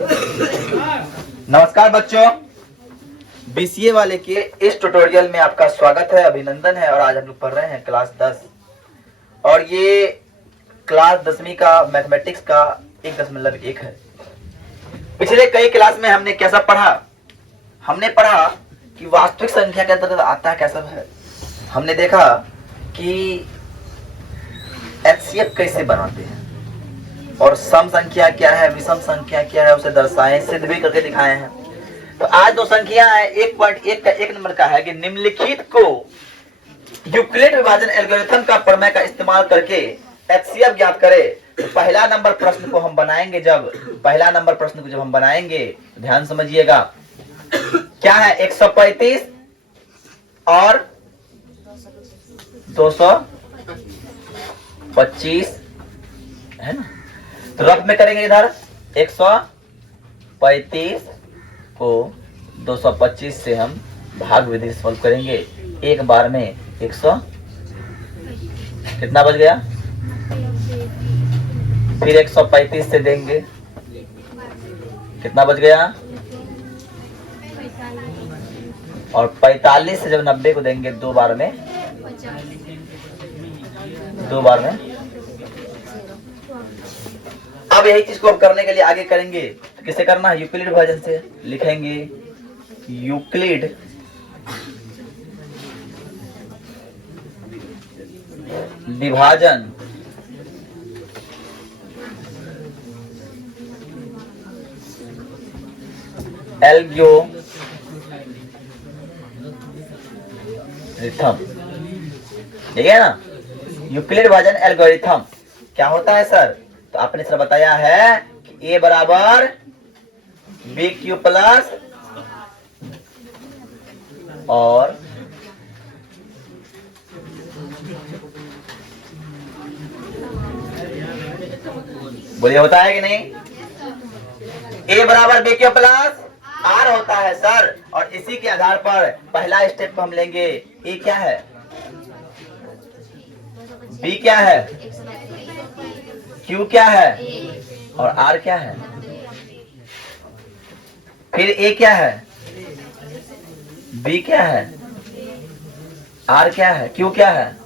नमस्कार बच्चों, बीसीए वाले के इस ट्यूटोरियल में आपका स्वागत है, अभिनंदन है। और आज हम लोग पढ़ रहे हैं क्लास 10 और ये क्लास 10वीं का मैथमेटिक्स का 1.1 है। पिछले कई क्लास में हमने कैसा पढ़ा? हमने पढ़ा कि वास्तविक संख्या के अंतर्गत आता है कैसा है। हमने देखा कि एचसीएफ कैसे बनाते हैं और सम संख्या क्या है, विषम संख्या क्या है, उसे दर्शाएं, सिद्ध भी करके दिखाए हैं। तो आज दो संख्या है 1.1 का 1 नंबर का है कि निम्नलिखित को यूक्लिड विभाजन एल्गोरिथम का प्रमेय का इस्तेमाल करके एचसीएफ ज्ञात करे। तो पहला नंबर प्रश्न को हम बनाएंगे जब हम बनाएंगे तो ध्यान समझिएगा। क्या है 135 और 225 है ना। तो रफ में करेंगे इधर 135 को 225 से हम भाग विधि सॉल्व करेंगे। एक बार में 100 कितना बच गया, फिर 135 से देंगे कितना बच गया, और 45 से जब 90 को देंगे दो बार में अब यही चीज को हम करने के लिए आगे करेंगे। तो किसे करना है? यूक्लिड विभाजन से लिखेंगे यूक्लिड विभाजन एल्गोरिथम, ठीक है ना। यूक्लिड विभाजन एल्गोरिथम क्या होता है सर? तो आपने सर बताया है कि a बराबर बी क्यू प्लस और बोलिए होता है कि नहीं? a बराबर बी क्यू प्लस आर होता है सर। और इसी के आधार पर पहला स्टेप को हम लेंगे। a क्या है, b क्या है, q क्या है और r क्या है। फिर a क्या है, b क्या है, r क्या है, q क्या है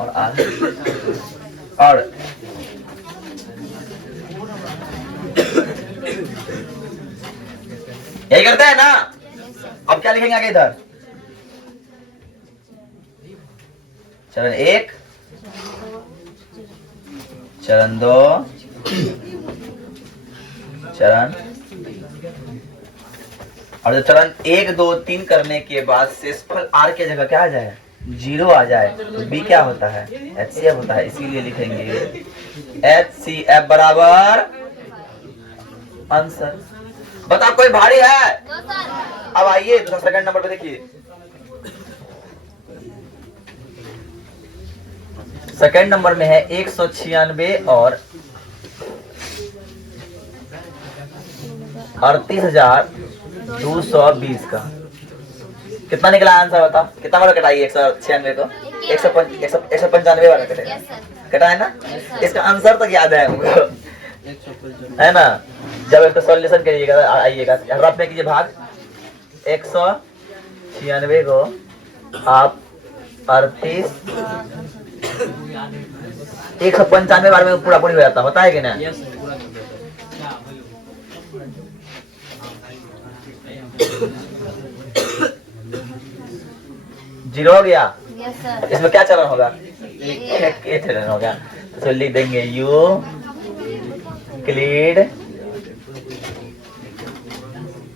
और r। और यही करते हैं ना। अब क्या लिखेंगे आगे इधर? चरण 1, चरण 2, चरण, और चरण 1, 2, 3 करने के बाद शेषफल r के जगह क्या आ जाए, 0 आ जाए। तो b क्या होता है, एचसीएफ होता है। इसीलिए लिखेंगे एचसीएफ बराबर आंसर। बता कोई भारी है? अब आइए तो सेकंड नंबर पे देखिए। सेकंड नंबर में है 196 और 38,220 का कितना निकला आंसर? बता कितना बार कटाइए 196 को? 195 बार कटेगा, कटा है ना। इसका आंसर तक याद है हमको, है ना। जब इसका सॉल्यूशन करिएगा आइएगा, रफ में कीजिए भाग 196 को आप 195 बार में पूरा पूरी हो जाता, होता है कि ना। जीरो हो गया। इसमें क्या चरण होगा? एक चरण होगा। तो लिख देंगे यूक्लिड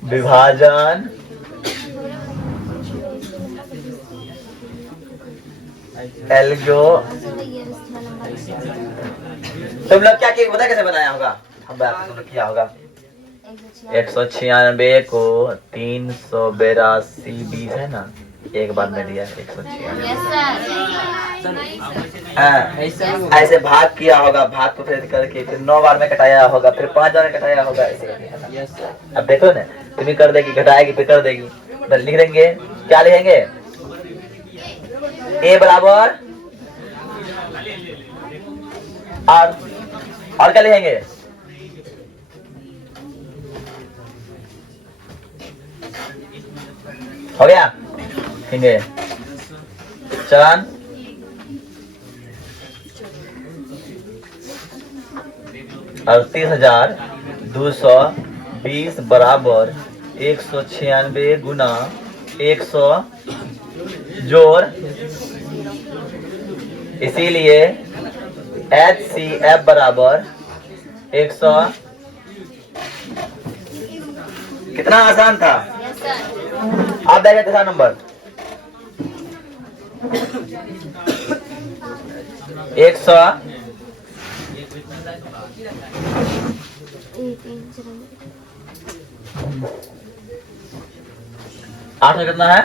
विभाजन एल्गो। तुम लोग क्या पता कैसे बनाया होगा? हम किया होगा 196 को 382 20 है ना, एक बार में लिया 196। ऐसे भाग किया होगा, भाग को फिर करके फिर 9 बार में कटाया होगा, फिर 5 बार में कटाया होगा, ऐसे। अब देखो ना, तुम्हें कर देगी, घटाएगी फिर कर देगी। लिख देंगे क्या लिखेंगे? a बराबर और क्या लिखेंगे? हो गया। लिखेंगे चरण 38,220 बराबर 196 गुना 100 जोड़, इसीलिए HCF बराबर 100। कितना आसान था। आप देखिए तीसरा नंबर 100 800 कितना है।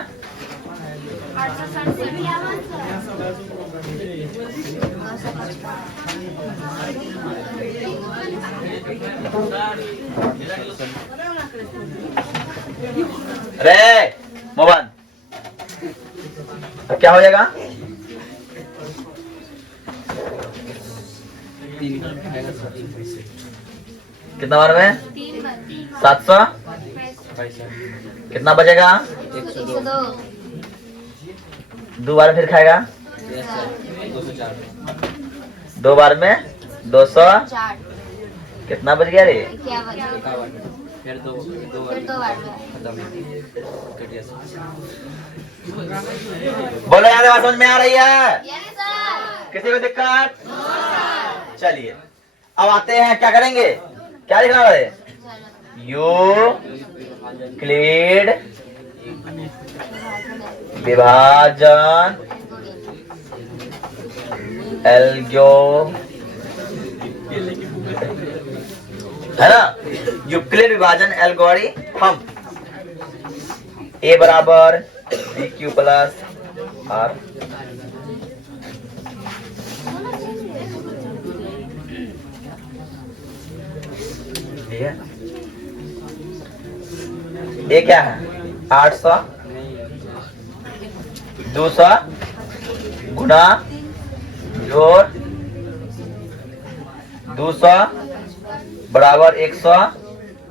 अरे मोबाइल तो क्या हो जाएगा। कितना बार में 700 कितना बचेगा। 2 बार फिर खाएगा 2 बार में 200 कितना बच गया रे। फिर दो बार बोलो यार बात समझ में आ रही है। किसी को दिक्कत। चलिए अब आते हैं क्या करेंगे। क्या लिखना है। यूक्लिड विभाजन है ना। यूक्लिड विभाजन एल्गोरिथम A बराबर BQ प्लस R। ये क्या है 800 200 गुना जोड़ 200 बराबर 100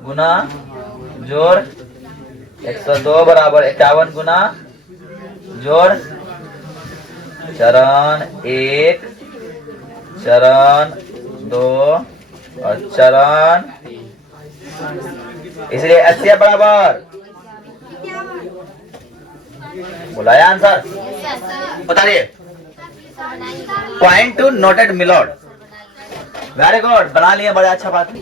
गुना जोड़ 102 बराबर 51 गुना जोड़ चरण 1 चरण 2 और चरण, इसलिए HCF बराबर बुलाया आंसर बताइए। Point two noted milord. Very good बना लिए बड़ा अच्छा बात।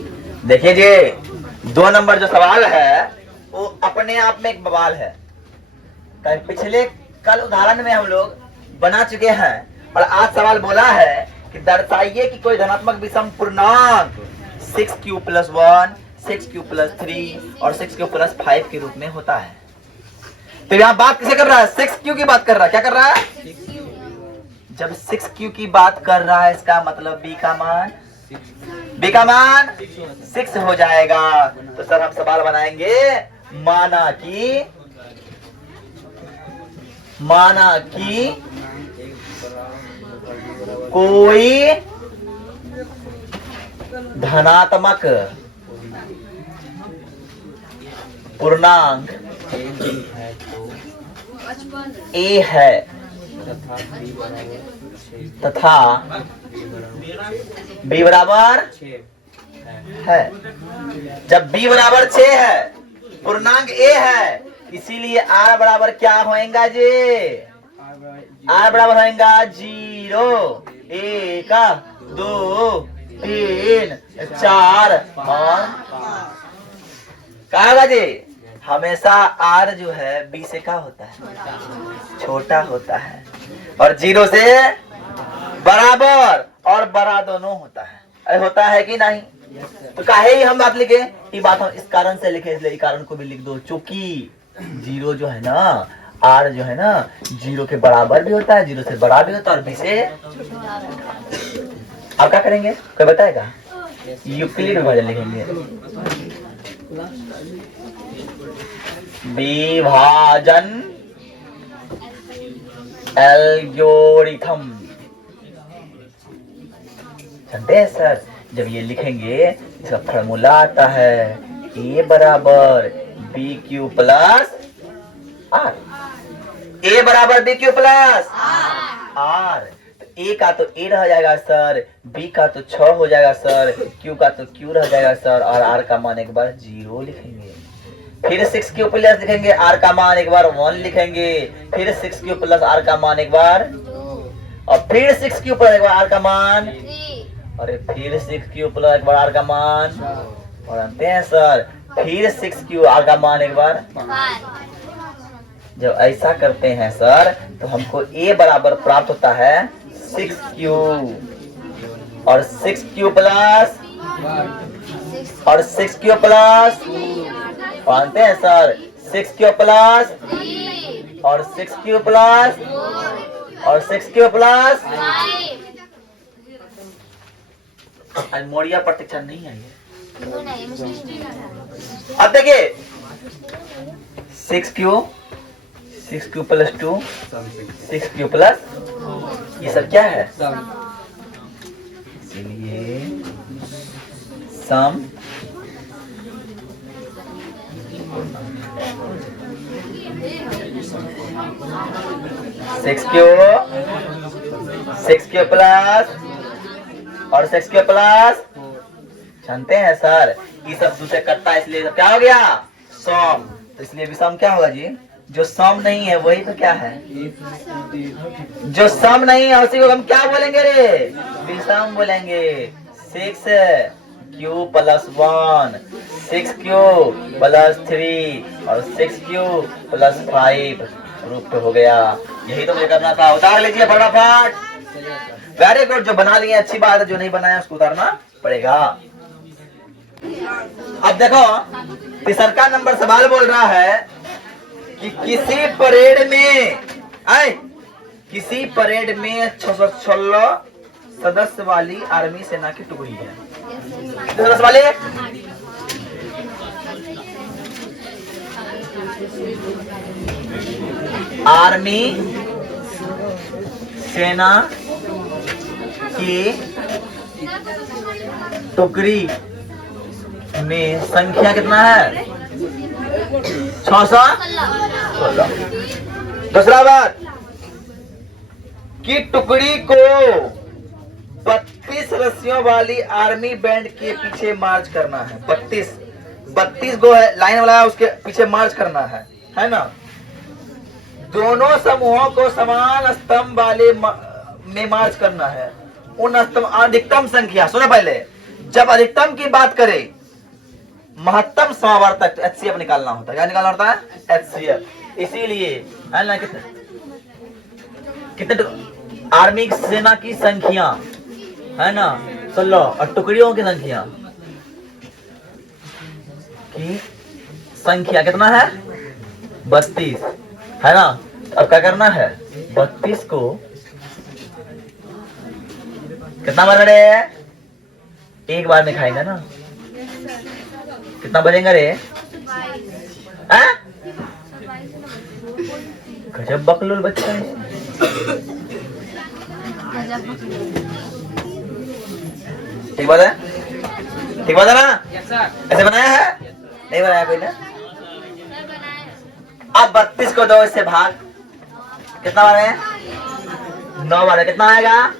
देखिए जी 2 नंबर जो सवाल है वो अपने आप में एक बवाल है। पिछले कल उदाहरण में हम लोग बना चुके हैं और आज सवाल बोला है कि दर्शाइए कि कोई धनात्मक विषम पूर्णांक 6q + 1 6q + 3 और 6q + 5 के रूप में होता है। तो यहाँ बात किसे कर रहा है 6q की बात कर रहा है। क्या कर रहा है। जब 6q की बात कर रहा है इसका मतलब b का मान 6 हो जाएगा। तो सर हम सवाल बनाएंगे माना कि कोई धनात्मक पूर्णांक A है तथा B बराबर है। जब B बराबर 6 है पूर्णांक A है इसीलिए R बराबर क्या होएगा जी। R बराबर होएगा 0 1 2 3 4 और कहा जी हमेशा R जो है B से क्या होता है छोटा होता है और 0 से बराबर और बड़ा दोनों होता है कि नहीं। तो काहे ही हम बात लिखे ये बात हम इस कारण से लिखे इसलिए कारण को भी लिख दो चूंकि 0 जो है ना R जो है ना 0 के बराबर भी होता है 0 से बड़ा भी होता है और B से अब क्या करेंगे कोई बताएगा। यूक्लिड विभाजन लिखेंगे विभाजन एल्गोरिथम जानते हैं सर। जब ये लिखेंगे इसका फॉर्मूला आता है A बराबर BQ + R। ए बराबर बी क्यू प्लस आर। ए का तो ए रह जाएगा सर, बी का तो 6 हो जाएगा सर, क्यू का तो क्यू रह जाएगा सर, और आर का मान एक बार 0 लिखेंगे। फिर 6 क्यू प्लस लिखेंगे, आर का मान एक बार 1 लिखेंगे, फिर 6 क्यू प्लस आर का मान एक बार, और फिर 6 क्यू प्लस एक बार आर का मान, अरे फिर 6 क्यू प्लस एक बार आर का मान, और जानते हैं सर फिर 6 क्यू आर का मान एक बार। जब ऐसा करते हैं सर तो हमको ए बराबर प्राप्त होता है 6Q और 6Q प्लस और 6Q प्लस, मानते हैं सर 6Q प्लस और 6Q प्लस और 6Q प्लस। आज मोड़िया प्रतीक्षा नहीं आई है। अब देखिए 6Q प्लस 2 6Q प्लस, ये सब क्या है? इसीलिए सम 6Q प्लस और 6Q प्लस, जानते हैं सर ये सब दूसरे करता है, इसलिए क्या हो गया सम। तो इसलिए भी सम क्या होगा जी? जो सम नहीं है वही तो क्या है, जो सम नहीं है उसी को हम क्या बोलेंगे रे? विषम बोलेंगे। 6Q प्लस 1 6Q प्लस 3 और 6Q प्लस 5 रूप पे हो गया। यही तो मुझे करना था। उतार लीजिए फटाफट। वेरी गुड, जो बना लिए अच्छी बात है, जो नहीं बनाया उसको उतारना पड़ेगा। अब देखो तीसरा नंबर सवाल बोल रहा है कि किसी परेड में 616 सदस्य वाली आर्मी सेना की टुकड़ी है। सदस्य वाले आर्मी सेना की टुकड़ी में संख्या कितना है? 616। दूसरा बात कि टुकड़ी को 32 रस्सियों वाली आर्मी बैंड के पीछे मार्च करना है। 32 गो है लाइन वाला, उसके पीछे मार्च करना है ना। दोनों समूहों को समान स्तंभ वाले में मार्च करना है। उन स्तंभ अधिकतम संख्या, सुनो पहले, जब अधिकतम की बात करें महत्तम समावर्तक तो HCF निकालना होता है। क्या निकालना होता है? HCF। इसीलिए है ना, कितने आर्मी सेना की संख्या है ना 16 और टुकड़ियों की संख्या कितना है? 32 है ना। अब क्या करना है? 32 को कितना बार करे? एक बार में खाएंगे ना। कितना बजेंगे रे? गजब बकलोल बच्चा है। ठीक बात है, ठीक बात है ना? ऐसे बनाया है? नहीं बनाया कोई ने? अब 32 को 2 से भाग, कितना बार है? 9 बार है। कितना आएगा?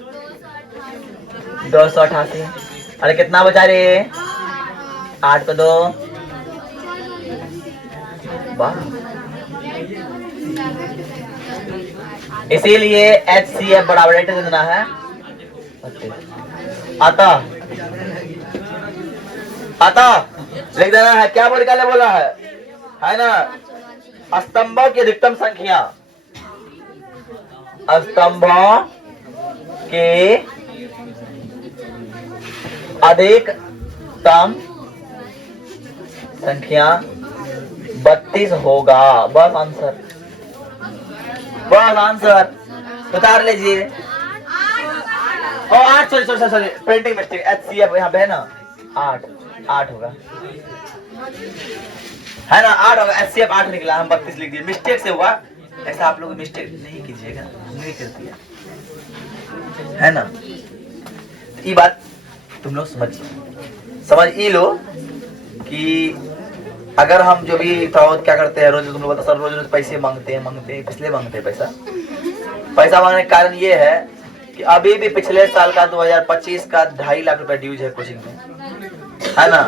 288। अरे कितना बचा रे? 8 को 2 12। इसीलिए HCF बराबर देना है। आता लिख देना है। क्या बोला है ना? स्तंभों की अधिकतम संख्या, स्तंभों के अधिकतम संख्या 32 होगा। बस आंसर उतार लीजिए। और 8 सॉरी प्रिंटिंग मिस्टेक, HCF यहाँ पे है ना 8 होगा, है ना 8 होगा। HCF 8 निकला, हम 32 लिख दिए, मिस्टेक से हुआ। ऐसा आप लोग मिस्टेक नहीं कीजिएगा, नहीं करती है ना। ये बात तुम लोग समझ ये लो कि अगर हम जो भी फ्रॉड क्या करते हैं, रोज तुम लोग बता सर रोज रोज पैसे मांगते हैं इसलिए मांगते हैं पैसा मांगने का कारण ये है कि अभी भी पिछले साल का 2025 का 2.5 लाख रुपए ड्यूज है कोचिंग में, है ना।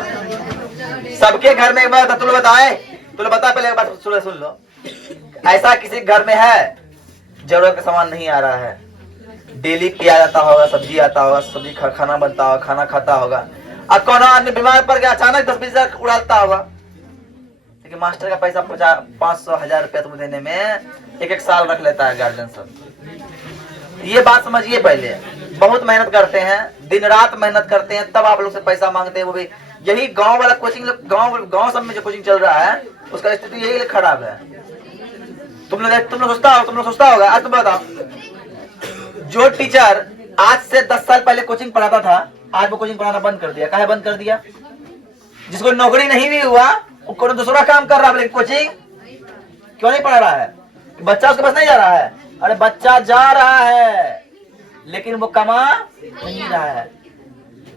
सबके घर में एक बार तुम लोग बताए, तुम लोग बता पहले एक बात सुन लो, ऐसा किसी घर में है जरूरत का सामान नहीं आ रहा है, डेली किया जाता होगा, सब्जी आता होगा, सब्जी खाना बनता होगा, खाना खाता होगा, और कौन आदमी बीमार पड़ गया अचानक 10-20 हजार उड़ाता होगा, लेकिन मास्टर का पैसा 500-1000 रुपया तुम देने में एक साल रख लेता है गार्जियन सब। ये बात समझिए, पहले बहुत मेहनत करते हैं, दिन रात मेहनत करते हैं, तब आप लोग से पैसा मांगते हैं, वो भी यही गांव वाला कोचिंग, गांव सब में जो कोचिंग चल रहा है उसका स्थिति यही खराब है। तुम लोग सोचता होगा, आज तुम बताओ, जो टीचर आज से 10 साल पहले कोचिंग पढ़ाता था, आज वो कोचिंग पढ़ाना बंद कर दिया। काहे बंद कर दिया? जिसको नौकरी नहीं भी हुआ वो कोई दूसरा काम कर रहा है, लेकिन कोचिंग क्यों नहीं पढ़ रहा है? बच्चा उसके पास नहीं जा रहा है? अरे बच्चा जा रहा है लेकिन वो कमा नहीं रहा है।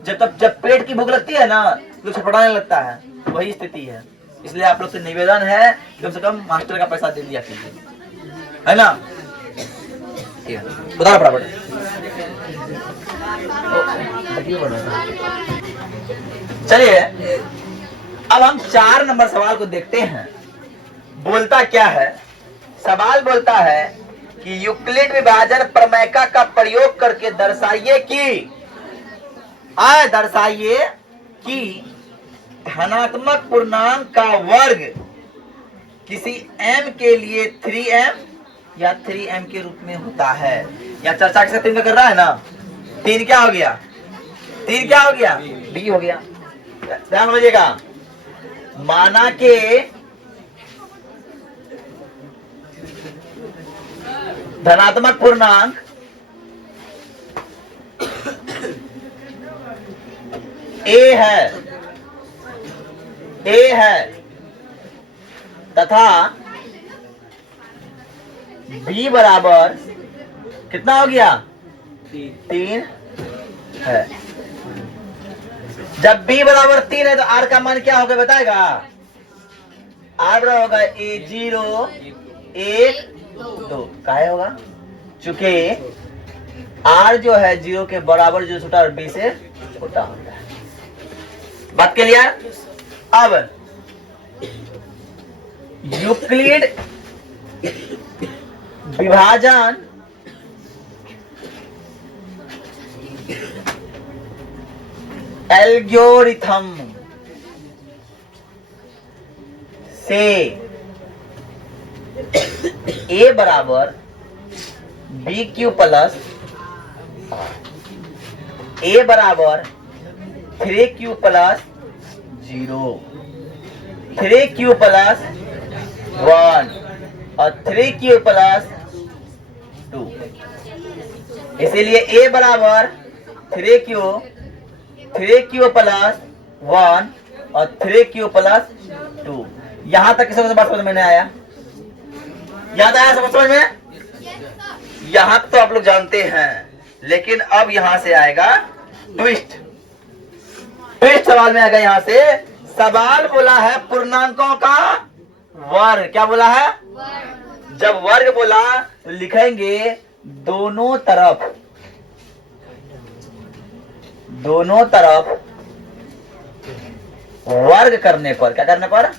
जब पेट की भूख लगती है ना तो छटपटाने लगता है, वही स्थिति है। इसलिए आप लोग से निवेदन है कम से कम मास्टर का पैसा दे दिया कीजिए, है ना। बता फटाफट। चलिए अब हम 4 नंबर सवाल को देखते हैं। बोलता क्या है? सवाल बोलता है कि यूक्लिड विभाजन प्रमेय का प्रयोग करके दर्शाइए कि धनात्मक पूर्णांक का वर्ग किसी m के लिए 3m या 3m के रूप में होता है। या चर्चा के साथ 3 का कर रहा है ना, 3 क्या हो गया? 3 क्या हो गया? b हो गया। ध्यान समझिएगा, माना के धनात्मक पूर्णांक a है तथा b बराबर कितना हो गया? 3 है। जब b बराबर 3 है तो r का मान क्या होगा बताएगा? r बराबर होगा a0 1 2। काहे होगा? चूंकि r जो है 0 के बराबर जो छोटा और b से छोटा होता है। बात क्लियर? अब यूक्लिड विभाजन एल्गोरिथम से a बराबर बी क्यू प्लस a बराबर 3q प्लस 0, 3q प्लस 1 और 3q प्लस 2। इसीलिए a बराबर 3q प्लस 1 और 3q प्लस 2। यहां तक किसी को बात समझ में नहीं आया? याद आया समझ में? यहां तो आप लोग जानते हैं, लेकिन अब यहां से आएगा ट्विस्ट सवाल में आएगा। यहां से सवाल बोला है पूर्णांकों का वर्ग। क्या बोला है? जब वर्ग बोला तो लिखेंगे दोनों तरफ वर्ग करने पर। क्या करने पर?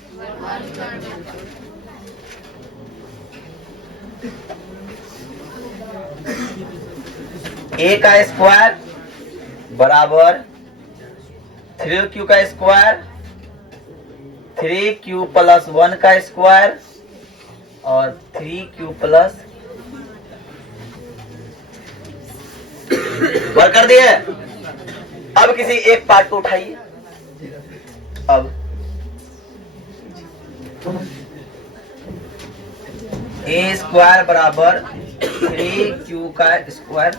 a का स्क्वायर बराबर 3q का स्क्वायर, 3q प्लस 1 का स्क्वायर और 3q प्लस वर्ग कर दिए। अब किसी एक पार्ट को उठाइए। अब a स्क्वायर बराबर 3q का स्क्वायर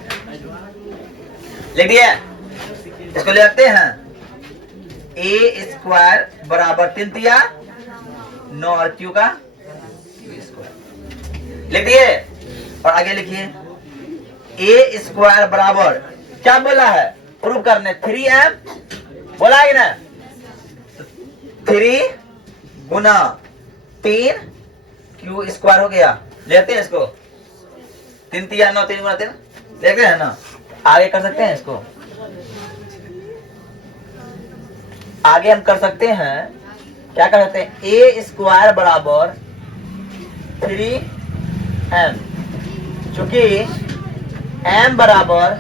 लिख दिया। इसको ले आते हैं। a स्क्वायर बराबर 3 तिया 9 और q का स्क्वायर लिख दिए। और आगे लिखिए a स्क्वायर बराबर क्या बोला है? प्रूव करने 3m बोला है ना, 3 गुना 3q स्क्वायर हो गया। लेते हैं इसको, 3 3 9, 3 गुना 3 लेते हैं ना। आगे कर सकते हैं इसको, आगे हम कर सकते हैं, क्या कर सकते हैं, ए स्क्वायर बराबर 3m, चूंकि m बराबर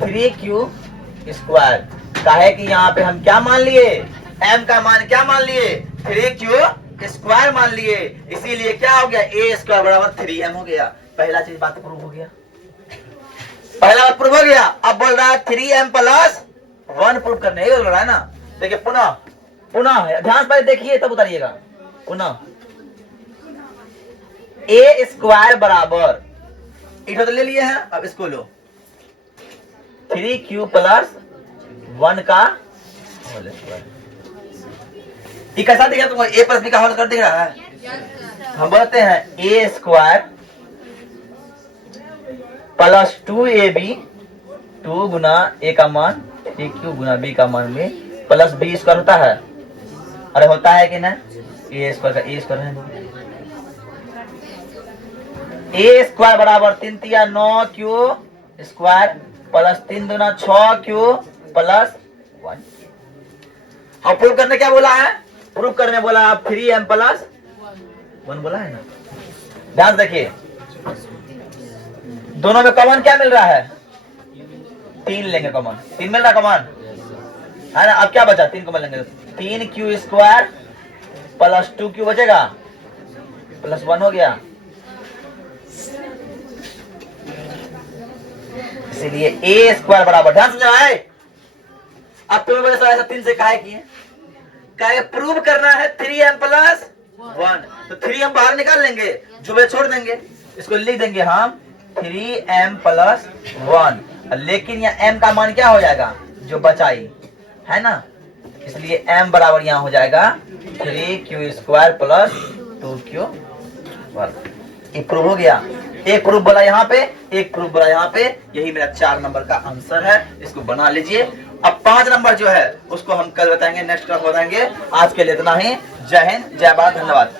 3q स्क्वायर का है कि यहाँ पे हम क्या मान लिए, m का मान क्या मान लिए, 3q स्क्वायर मान लिए, इसीलिए क्या हो गया, ए स्क्वायर बराबर 3m हो गया। पहला चीज बात प्रूव हो गया, पहला बात प्रूव हो गया। अब बोल रहा है 3m प्लस 1 प्रूव करने, ये बोल रहा है ना। देखिए पुनः पुनः ध्यान से देखिए तब उतारिएगा। पुनः ए स्क्वायर बराबर, इधर तो ले लिए हैं, अब इसको लो 3q प्लस 1 का होल स्क्वायर। ये कैसा दिख रहा है तुमको, ए प्लस बी का होल कर दिख रहा है। हम बोलते हैं ए स्क्वायर प्लस 2ab, 2 गुना ए का मान 3q गुना बी का मान में प्लस बी स्क्वायर होता है। अरे होता है कि ना, ए स्क्वायर का ए स्क्वायर है। ए स्क्वायर बराबर 3 3 9q स्क्वायर प्लस 3 दूना 6q प्लस 1। और प्रूव करने क्या बोला है, प्रूव करने बोला 3m प्लस 1 बोला है ना। ध्यान देखिए, दोनों में कॉमन क्या मिल रहा है, 3 लेंगे कॉमन, 3 मिल रहा कॉमन है ना। अब क्या बचा, 3 कॉमन लेंगे, 3q स्क्वायर प्लस 2q बचेगा प्लस 1 हो गया। इसीलिए ए स्क्वायर बराबर, ध्यान समझ आए। अब तुम्हें वजह से ऐसा 3 से काहे किए, काहे प्रूव करना है 3m प्लस 1, तो 3m बाहर निकाल लेंगे, जो छोड़ देंगे, इसको लिख देंगे हम 3m प्लस 1। लेकिन यहाँ m का मान क्या हो जाएगा, जो बचाई है ना, इसलिए m बराबर यहाँ हो जाएगा 3q स्क्वायर प्लस 2q वर्ग। एक प्रूफ हो गया, एक प्रूफ बोला यहाँ पे, एक प्रूफ बोला यहाँ पे। यही मेरा 4 नंबर का आंसर है, इसको बना लीजिए। अब 5 नंबर जो है उसको हम कल बताएंगे, नेक्स्ट क्लास बताएंगे। आज के लिए इतना ही। जय हिंद, जय भारत, धन्यवाद।